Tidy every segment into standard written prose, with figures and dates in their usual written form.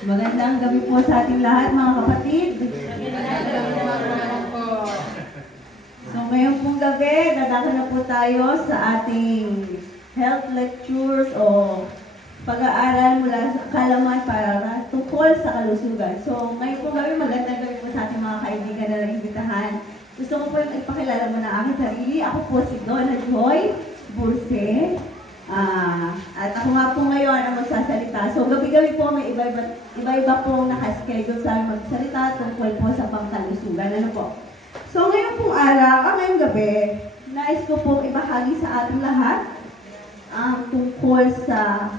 Magandang gabi po sa ating lahat, mga kapatid. So ngayon pong gabi, dadako na po tayo sa ating health lectures o pag-aaral mula sa kalaman para tungkol sa kalusugan. So ngayon pong gabi, magandang gabi po sa ating mga kaibigan na nag-imbitahan. Gusto ko po yung ipakilala mo na aking sarili. Ako po si Donna Joy Burse. At ako nga po ngayon ang magsasalita. So gabi-gabi po may iba-iba pong nakaschedule sa amin magsalita tungkol po sa pangkalusugan. Ano po? So ngayon pong araw, ngayong gabi, nais ko pong ibahagi sa ating lahat ang tungkol sa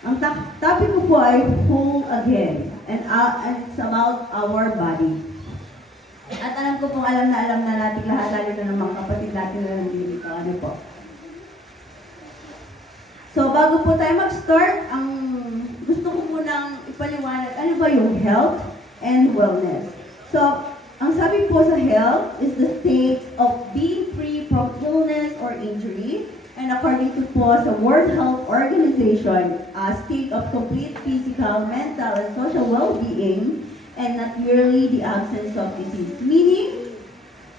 ang topic ko po ay whole again and it's about our body. At alam ko pong alam na natin lahat, lalo na ng mga kapatid natin na nandito. Ano po? So, bago po tayo mag-start, gusto ko munang ipaliwanag ano ba yung health and wellness. So, ang sabi po sa health is the state of being free from illness or injury, and according to po sa World Health Organization, a state of complete physical, mental, and social well-being, and not merely the absence of disease. Meaning,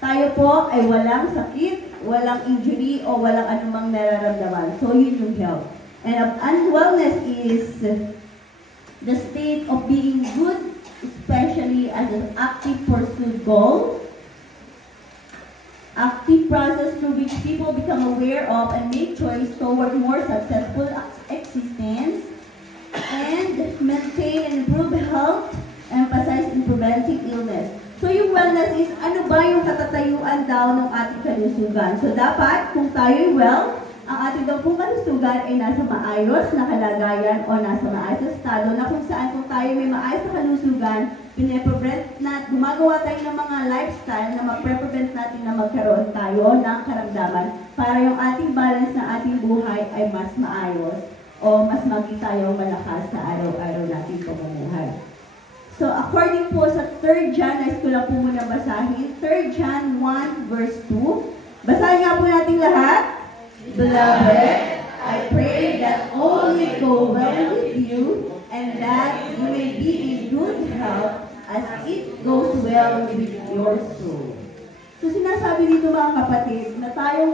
tayo po ay walang sakit, walang injury, o walang anumang nararamdaman. So, yun yung health. And wellness is the state of being good, especially as an active pursuit goal, active process through which people become aware of and make choice toward more successful existence, and maintain and improve health, emphasize in preventing illness. So yung wellness is ano ba yung katatayuan daw ng ating kalusugan. So dapat kung tayo'y well, ang ating daw pong kalusugan ay nasa maayos na kalagayan o nasa maayos na estado na kung saan kung tayo may maayos na kalusugan, pinaprevent na gumagawa tayo ng mga lifestyle na ma-prevent natin na magkaroon tayo ng karamdaman para yung ating balance ng ating buhay ay mas maayos o mas maging tayo malakas sa araw-araw nating pamumuhay. So, according po sa 3 John, nais ko lang po muna basahin. 3 John 1 verse 2. Basahin nga po natin lahat. Beloved, I pray that all may go well with you and that you may be in good health as it goes well with your soul. So, sinasabi dito mga kapatid na tayong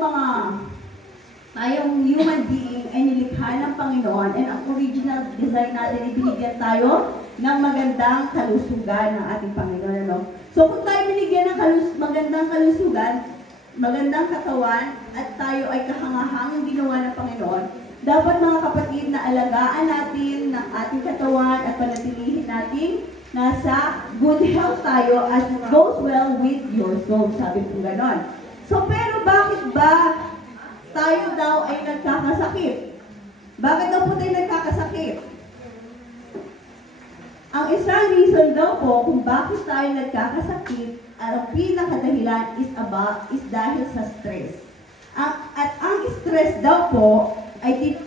human being ay nilikha ng Panginoon, and ang original design natin, ibinigyan tayo ng magandang kalusugan ng ating Panginoon. No? So kung tayo binigyan ng magandang kalusugan, magandang katawan, at tayo ay kahangahangang ginawa ng Panginoon, dapat mga kapatid na alagaan natin ng ating katawan at panatilihin natin nasa good health tayo as it goes well with your soul. Sabi po ganon. So pero bakit ba tayo daw ay nagkakasakit? Bakit daw po tayo nagkakasakit? Ang isang reason daw po kung bakit tayo nagkakasakit, ang pinakadahilan is dahil sa stress. At ang stress daw po ay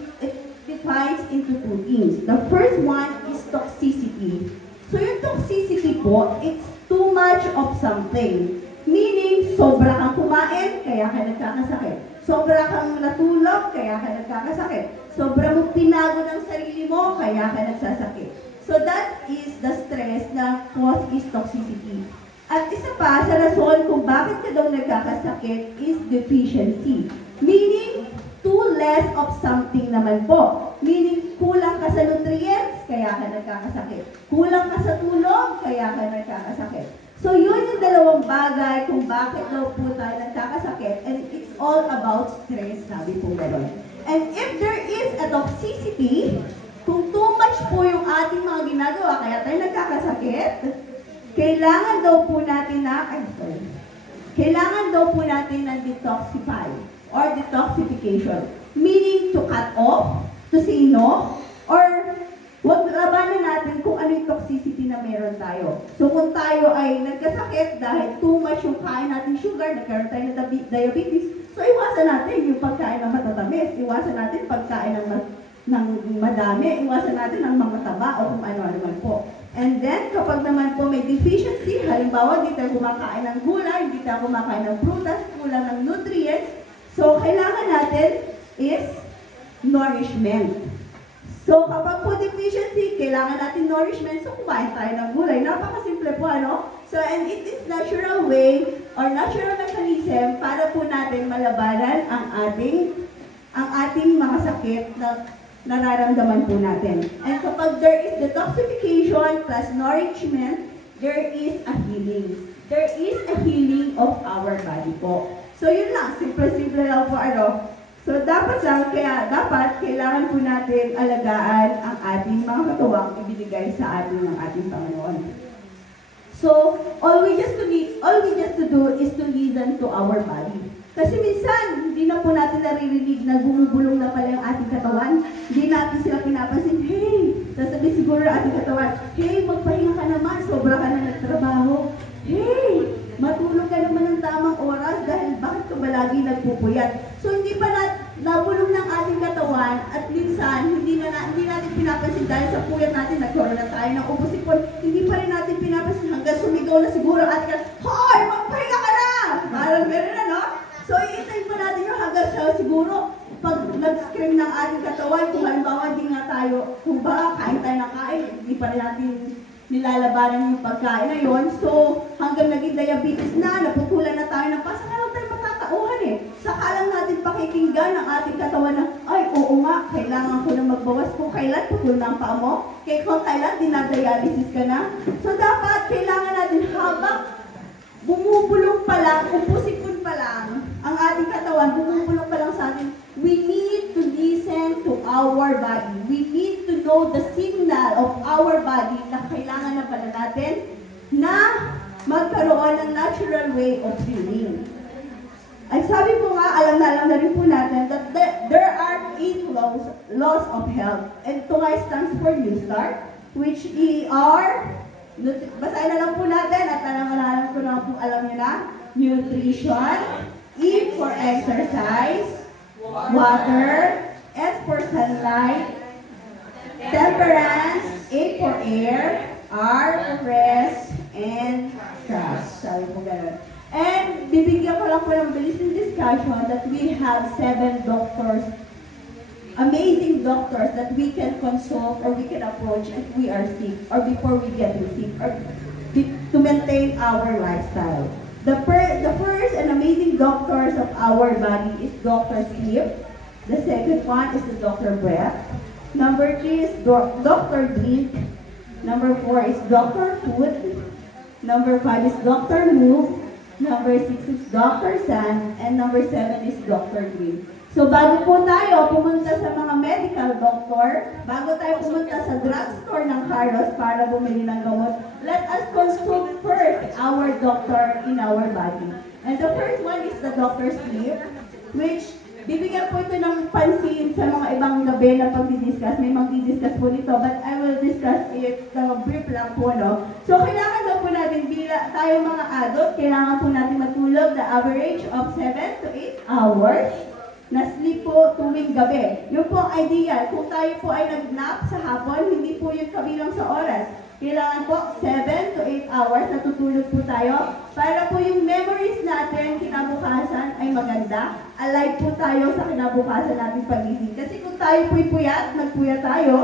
defines into 2 things. The first one is toxicity. So yung toxicity po, it's too much of something. Meaning, sobra kang kumain, kaya ka nagkakasakit. Sobra kang natulog, kaya ka nagkakasakit. Sobra mong pinago ng sarili mo, kaya ka nagsasakit. So that is the stress na cause is toxicity. At isa pa sa rason kung bakit ka daw nagkakasakit is deficiency. Meaning, too less of something naman po. Meaning, kulang ka sa nutrients, kaya ka nagkakasakit. Kulang ka sa tulog, kaya ka nagkakasakit. So yun yung dalawang bagay kung bakit daw po tayo nagkakasakit, and it's all about stress, sabi po gano'n. And if there is a toxicity, kung too much po yung ating mga ginagawa, kaya tayo nagkakasakit, kailangan daw po natin ng detoxify or detoxification. Meaning to cut off, to say no, or wag labanan natin kung ano yung toxicity na meron tayo. So kung tayo ay nagkasakit dahil too much yung kain natin sugar, nagkaroon tayo ng diabetes, so iwasan natin yung pagkain ng matatamis, iwasan natin pagkain ng madami, iwasan natin ang mga taba o kung ano-ano man po. And then, kapag naman po may deficiency, halimbawa, hindi tayo kumakain ng gulay, hindi tayo kumakain ng prutas, kulang ng nutrients, so kailangan natin is nourishment. So, So, kapag po deficiency, kailangan natin nourishment. So, kumain tayo ng gulay. Napakasimple po, ano? So, and it is natural way or natural mechanism para po natin malabanan ang ating mga sakit na nararamdaman po natin. And kapag there is detoxification plus nourishment, there is a healing. There is a healing of our body po. So, yun lang. Simple-simple lang po, ano? So, dapat kailangan po natin alagaan ang ating mga katuwang ibinigay sa atin ng ating Panginoon. So, all we just to do is to listen to our body. Kasi minsan, hindi na po natin naririnig na bumubulong na pala yung ating katawan. Hindi natin sila pinapansin, hey, sasabihin siguro ang ating katawan, hey, magpahinga ka naman, sobra ka na nagtrabaho. Hey, matulog ka naman ng tamang oras dahil bakit ka ba lagi nagpupuyat? So, hindi pa nabulong ng ating katawan at minsan, hindi natin pinapansin dahil sa puyat natin, nagkaroon na tayo ng ubusipon, hindi pa rin natin pinapansin hanggang sumigaw na siguro at hoy, magpahinga ka na! Parang meron na, no? So, iintay pa natin yung hanggang sa siguro, pag nag-scream ng ating katawan, kung halimbawa hindi nga tayo, kung ba, kain tayo ng kain, hindi pa rin natin nilalabanan yung pagkain na yun. So, hanggang naging diabetes na, naputulan na tayo ng pasa, na lang tayo matatauhan eh. Saka lang natin pakikinggan ang ating katawan na, ay, oo nga, kailangan ko na magbawas kung kailan putol na ang paa mo, kung kailan dinadialysis ka na. So, dapat kailangan natin habang bumubulong pa lang, upusipon pa lang, ang ating katawan, bumubulong pa lang sa atin, we need to listen to our body. We need to know the signal of our body na kailangan na pala natin na magkaroon ng natural way of healing. Ay sabi ko nga, alam na rin po natin that there are 8 laws of health. And ito nga stands for New Start, which are, basahin na lang po natin at alam ko na po alam nyo na, nutrition, E for exercise, water, S for sunlight, temperance, A for air, R for rest, and trust. Sabi po ganun. And bibigyan ko lang po ng bilis ng discussion that we have 7 doctors, amazing doctors that we can consult or we can approach if we are sick or before we get sick or to maintain our lifestyle. The first and amazing doctors of our body is Dr. Sleep. The second one is the Dr. Breath. Number 3 is Dr. Drink. Number 4 is Dr. Food. Number 5 is Dr. Move. Number 6 is Dr. Sun. And number 7 is Dr. Green. So bago po tayo pumunta sa mga medical doctor, bago tayo pumunta sa drugstore ng Carlos para bumili ng gamot, let us consult first our doctor in our body. And the first one is the Dr. Sleep, which bibigyan po ito ng pansin sa mga ibang gabi na pag-discuss. May mag-discuss po nito, but I will discuss it brief lang po, no? So, kailangan daw po natin, tayo mga adult, kailangan po natin matulog the average of 7 to 8 hours na sleep po tuwing gabi. Yung po ideal, kung tayo po ay nag-nap sa hapon, hindi po yung kabilang sa oras. Kailangan po 7 to 8 hours na tutulog po tayo para po yung memories natin kinabukasan ay maganda. Alive po tayo sa kinabukasan natin pagising. Kasi kung tayo po'y puyat, nagpuyat tayo,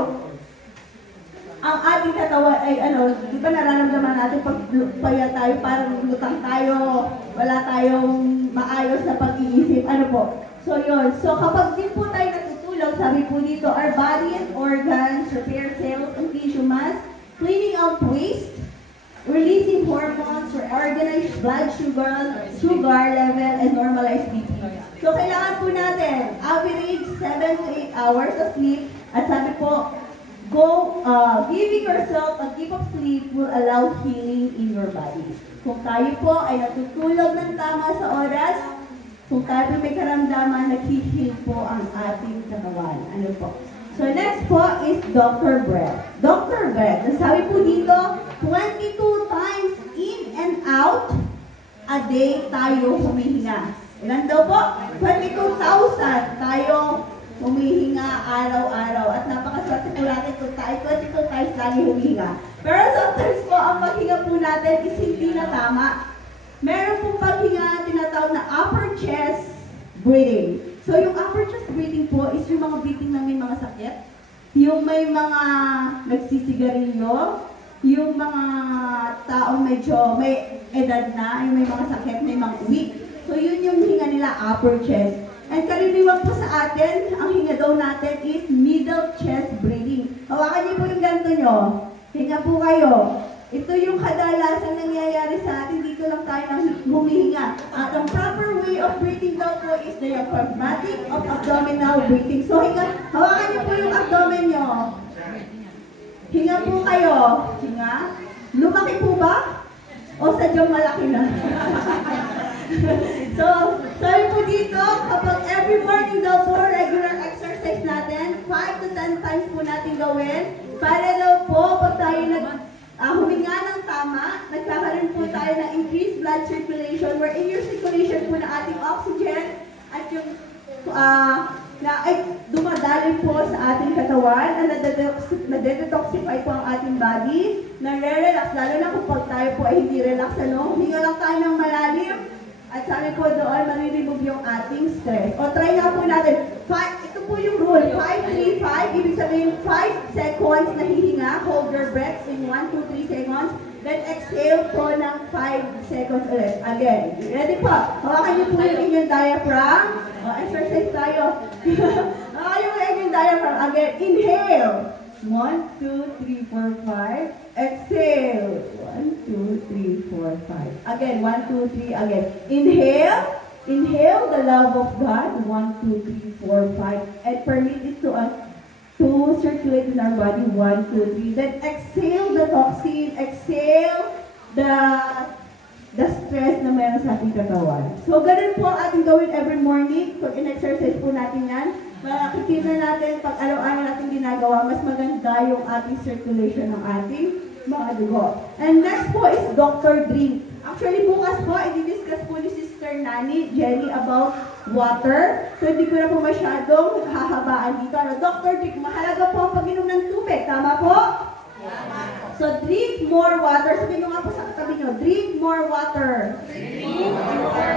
ang ating katawan ay di ba nararamdaman natin pag puyat tayo, parang lutang tayo, wala tayong maayos na pag-iisip. Ano po? So yun. So kapag din po tayo natutulog, sabi po dito, our body and organs, repair cells and tissue mass, cleaning out waste, releasing hormones, reorganize blood sugar level, and normalize BP. So kailangan po natin, average 7 to 8 hours of sleep, at sabi po, giving yourself a deep of sleep will allow healing in your body. Kung tayo po ay natutulog ng tama sa oras, kung tayo may karamdaman, nag-heal po ang ating katawan. Ano po? So next po is Dr. Breath. Dr. Breath, sabi po dito, 22 times in and out a day tayo humihinga. Ilan daw po? 22,000 tayo humihinga araw-araw. At napakaswerte po natin kung tayo 22 times lagi humihinga. Pero sometimes po, ang paghinga po natin is hindi na tama. Meron pong paghinga tinatawag na upper chest breathing. So yung upper chest breathing po is yung mga breathing na may mga sakit. yung may mga nagsisigarilyo, yung mga taong medyo may edad na, yung may mga sakit, may mga weak. So yun yung hinga nila, upper chest. And karaniwan po sa atin, ang hinga daw natin is middle chest breathing. Hawakan niyo po yung ganito nyo. Hinga po kayo. Ito yung kadalasan nangyayari sa atin, dito lang tayo nang humihinga. At ang proper way of breathing daw po is diaphragmatic of abdominal breathing. So hinga, hawakan niyo po yung abdomen nyo. Hinga po kayo. Hinga. Lumaki po ba? O sadyang malaki na? So, sabi po dito, kapag every morning daw po, regular exercise natin, 5 to 10 times po natin gawin, para daw po, pag tayo huminga ng tama, nagkakaroon po tayo ng increased blood circulation, wherein yung circulation po na ating oxygen at yung dumadali po sa ating katawan, na nadetoxify po ang ating body, nare-relax, lalo na kung tayo po ay hindi relax, hinga lang tayo ng malalim, at sabi po doon, mariremove yung ating stress. O try nga po natin, ito po yung rule, 5-3-5, ibig sabihin 5 seconds na hihinga, hold your breath in 1-2-3 seconds, then exhale po ng 5 seconds ulit. Again, ready po? Hawakan niyo po yung inyong diaphragm. Exercise tayo. Hawakan niyo po yung inyong diaphragm. Again, inhale. 1, 2, 3, 4, 5. Exhale. 1, 2, 3, 4, 5. Again, 1, 2, 3. Again. Inhale. Inhale the love of God. 1, 2, 3, 4, 5. And permit it to circulate in our body. 1, 2, 3. Then exhale the toxin. Exhale the stress na meron sa ating katawan. So, ganun po ating gawin every morning. Pag in-exercise po natin yan, makikita natin pag araw-araw natin ginagawa, mas maganda yung ating circulation ng ating mga dugo. And next po is Dr. Drink. Actually, bukas po, i-discuss po ni Sister Nani, Jenny, about water. So, hindi ko na po masyadong hahabaan dito. Dr. Drink, mahalaga po ang pag-inom ng tubig. Tama po? So, drink more water. Sabihin mo nga po sa katabi nyo, drink more water. Drink more water.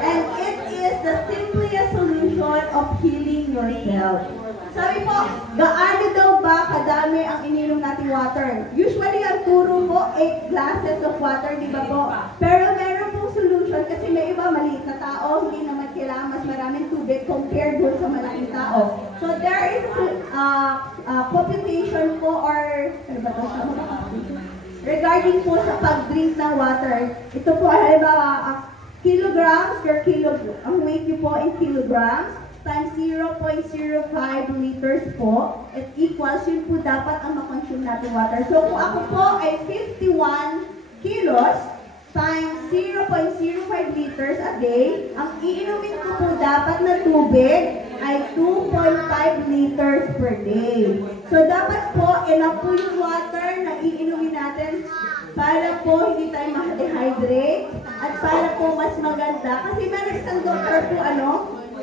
And it is the simplest solution of healing yourself. Sabi po, gaano daw ba kadami ang ininom nating water? Usually, ang turo po, 8 glasses of water, di ba po? Pero meron pong solution kasi may iba maliit na tao, hindi naman kailangan mas maraming tubig compared doon sa malaking tao. So, there is computation po or, ano ba ito? Regarding po sa pag-drink ng water, ito po ay kilograms per kilogram. Ang weight niyo po in kilograms times 0.05 liters po. It equals, yun po dapat ang makonsume natin water. So kung ako po ay 51 kilos times 0.05 liters a day, ang iinumin ko po dapat na tubig ay 2.5 liters per day. So dapat po, enough po yung water na iinumin natin para po hindi tayo ma-dehydrate at para po mas maganda. Kasi may isang doktor po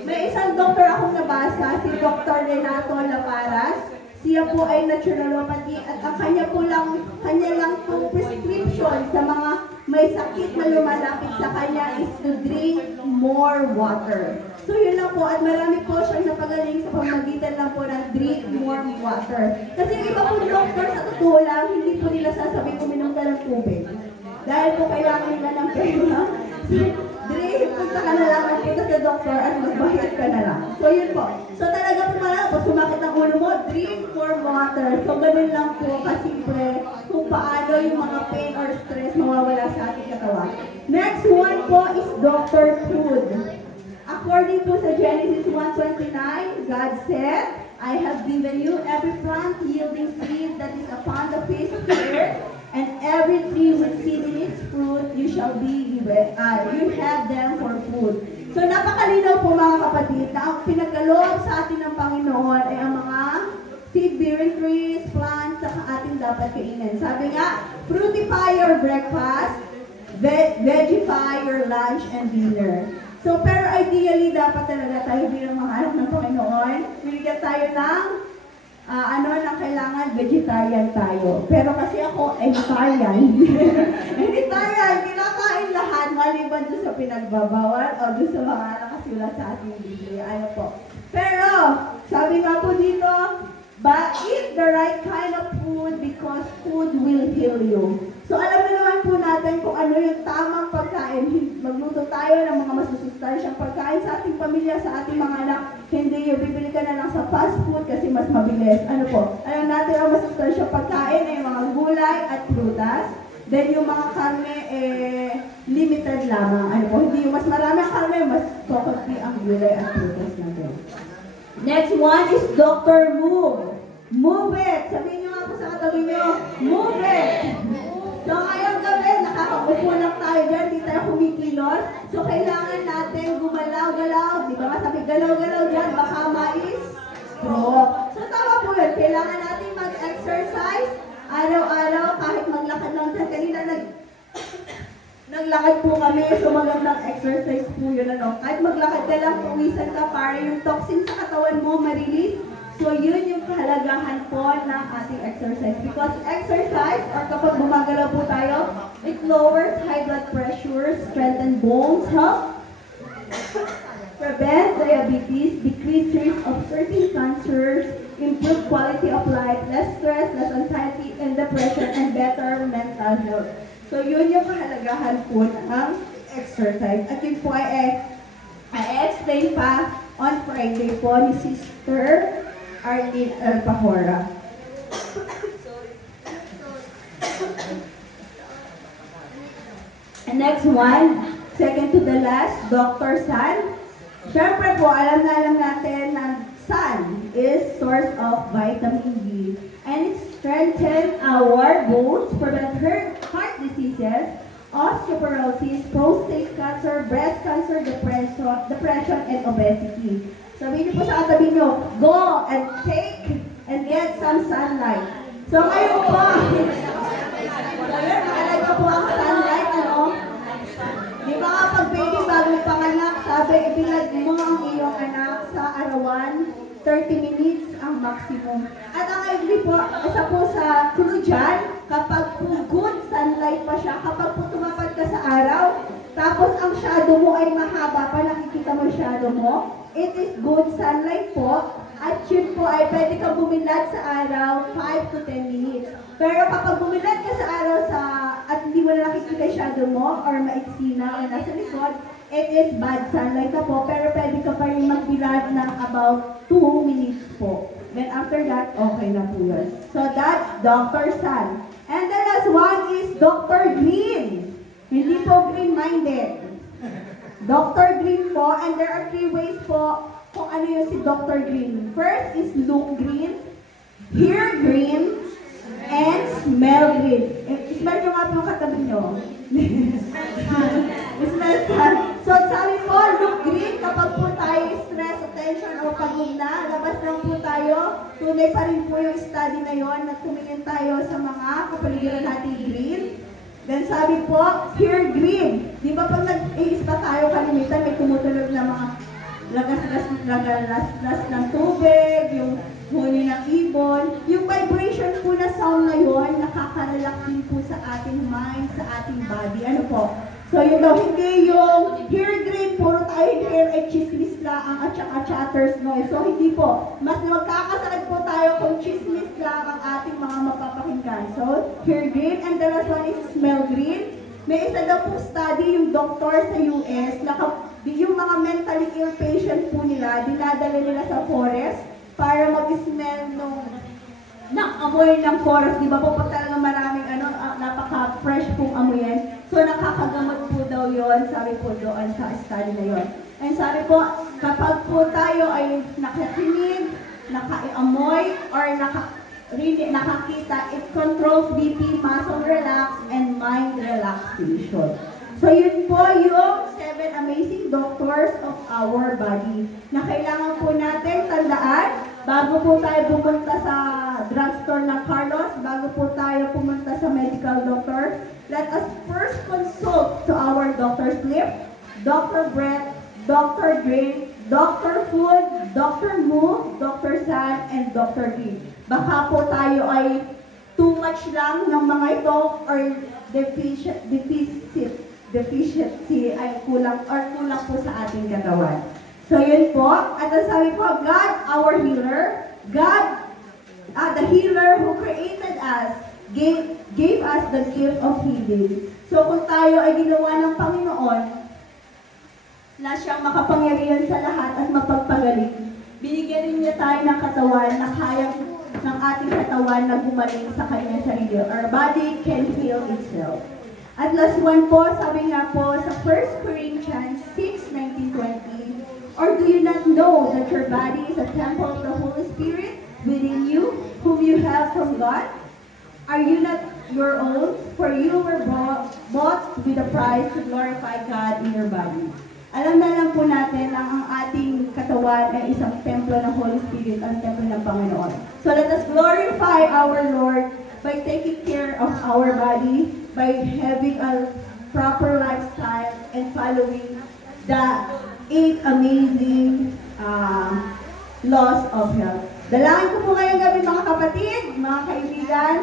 may isang doktor akong nabasa, si Dr. Renato Laparas. Siya po ay naturopathy at ang kanya lang po prescription sa mga may sakit na lumalapit sa kanya is to drink more water. So yun lang po, at marami po siyang napagaling sa pamamagitan lang po ng drink more water. Kasi yung iba po doktor, sa totoo lang, hindi po nila sasabihin uminom ka ng tubig. Dahil po kailangan nila ng pera. Drink, punta ka na lang, punta sa doktor at magbayad ka na lang. So yun po. So talaga po pala, pag sumakit ang ulo mo, drink more water. So ganun lang po kasimple kung paano yung mga pain or stress mawawala sa ating katawan. Next one po is Dr. Food. According to sa Genesis 1:29, God said, I have given you every plant yielding seed that is upon the face of the earth, and every tree with seed in its fruit, you shall be given. You have them for food. So napakalinaw po mga kapatid na ang pinagkaloob sa atin ng Panginoon ay ang mga seed-bearing trees, plants, sa ating dapat kainin. Sabi nga, fruitify your breakfast, vegify your lunch and dinner. So, pero ideally, dapat talaga tayo bilang mga anak ng Panginoon, binigyan tayo ng, na kailangan vegetarian tayo. Pero kasi ako, vegetarian. Vegetarian, kinakain lahat, maliban doon sa pinagbabawal o doon sa mga nakasulat sa ating Biblia. Ano po. Pero, sabi nga po dito, But eat the right kind of food because food will heal you. So alam na naman po natin kung ano yung tamang pagkain. Magluto tayo ng mga masusustansyang pagkain sa ating pamilya, sa ating mga anak. Hindi yung bibili ka na lang sa fast food kasi mas mabilis. Ano po? Alam natin ang masusustansyang pagkain ay mga gulay at prutas. Then yung mga karne, limited lamang. Ano po? Hindi yung mas marami ang karne, mas kokotli ang gulay at prutas natin. Next one is Dr. Move. Move it! Sabihin nyo nga po sa katabi nyo, move it! So ngayong gabi, nakakaupo lang tayo dyan, di tayo kumikilos. So kailangan natin gumalaw-galaw. Di ba nga sabi, galaw-galaw dyan, baka ma-stroke. So tama po yun, kailangan natin mag-exercise araw-araw, kahit maglakad lang dyan. Kanina naglakad po kami, so magandang exercise po yun. Kahit maglakad ka lang, pawisan ka para yung toxin sa katawan mo ma-release. So yun yung kahalagahan po ng ating exercise. Because exercise, or kapag gumagalaw po tayo, it lowers high blood pressure, strengthen bones, help prevent diabetes, decrease risk of certain cancers, improve quality of life, less stress, less anxiety and depression, and better mental health. So yun yung kahalagahan po ng exercise. At yun po ay explain pa on Friday po ni Sister Arlene Pahora. And next one, second to the last, Dr. San. Siyempre po, alam natin na sun is source of vitamin D. And it strengthens our bones, prevent heart diseases, osteoporosis, prostate cancer, breast cancer, depression, and obesity. Sabihin niyo po sa katabi niyo, go and take and get some sunlight. So ngayon po, mahalaga po ang sunlight, ano? Di ba kapag baby bagong panganak, sabi, ibilad mo ang iyong anak sa arawan, 30 minutes ang maximum. At ang idea po, isa po sa clue dyan, kapag good sunlight pa siya, kapag po tumapad ka sa araw, tapos ang shadow mo ay mahaba pa, nakikita mo shadow mo, it is good sunlight po, at yun po ay pwede kang bumilad sa araw 5 to 10 minutes. Pero kapag bumilad ka sa araw at hindi mo na nakikita shadow mo, or maiksi na, or nasa likod, it is bad sunlight na po, pero pwede ka pa rin magbilad ng about 2 minutes po. Then after that, okay na po yun. So that's Dr. Sun. And the last one is Dr. Green. Hindi po green-minded. Dr. Green po, and there are 3 ways po kung ano yung si Dr. Green. First is look green, hear green, and smell green. Smell nyo nga po yung katabi nyo. Smell sun. So sabi po, look green kapag po tayo stress, attention, o pagod na, labas lang po tayo. Tunay pa rin po yung study na yon na tumingin tayo sa mga kapaligiran natin green. Then sabi po, hear green. Di ba pag nag-i-spa tayo kalimitan, may tumutunog na mga lagas ng tubig, yung huni ng ibon. Yung vibration po na sound na yun, nakaka-relax din po sa ating mind, sa ating body. Ano po? So yun daw, hindi yung hear green, puro tayo hear ay chismis lang at saka chatters noise. So hindi po. Mas magkakasakit po tayo kung chismis lang ang ating mga mapapakinggan. So, hear green. And the last one is smell green. May isa daw po study yung doctor sa US na yung mga mentally ill patient po nila, dinadala nila sa forest para mag-smell ng amoy ng forest. Di ba po pag talaga maraming napaka-fresh pong amoy yan. So nakakagamot po daw yon, sabi po doon sa study na yon. And sabi po, kapag po tayo ay nakakinig, nakaamoy, or nakakita, it controls BP, muscle relax, and mind relaxation. So yun po yung 7 amazing doctors of our body na kailangan po natin tandaan bago po tayo pumunta sa drugstore ng Carlos, bago po tayo pumunta sa medical doctor. Let us first consult to our Dr. Sleep, Dr. Breath, Dr. Drink, Dr. Food, Dr. Move, Dr. Sun, and Dr. Green. Baka po tayo ay too much lang ng mga ito or deficiency ay kulang po sa ating katawan. So yun po, at sabi po, God, our healer, God the healer who created us, gave us the gift of healing. So kung tayo ay ginawa ng Panginoon, na siyang makapangyarihan sa lahat at mapagpagaling, binigyan rin niya tayo ng katawan na kaya ng ating katawan na gumaling sa kanyang sarili. Our body can heal itself. At last one po, sabi nga po sa 1 Corinthians 6:19-20, or do you not know that your body is a temple of the Holy Spirit within you, whom you have from God? Are you not your own? For you were bought with a price to glorify God in your body. Alam na lang po natin na ang ating katawan ay isang templo ng Holy Spirit, ang templo ng Panginoon. So let us glorify our Lord by taking care of our body, by having a proper lifestyle, and following the 8 amazing laws of health. Dalangin ko po ngayong gabi mga kapatid, mga kaibigan.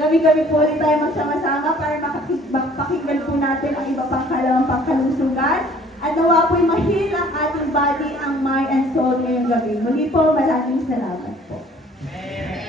Gabi-gabi po ulit tayo magsama-sama para makapakinggan po natin ang iba pang kalawang pangkalusugan. At nawa po'y mahil ang ating body, ang mind and soul ngayong gabi. Muli po, maraming salamat po. Amen.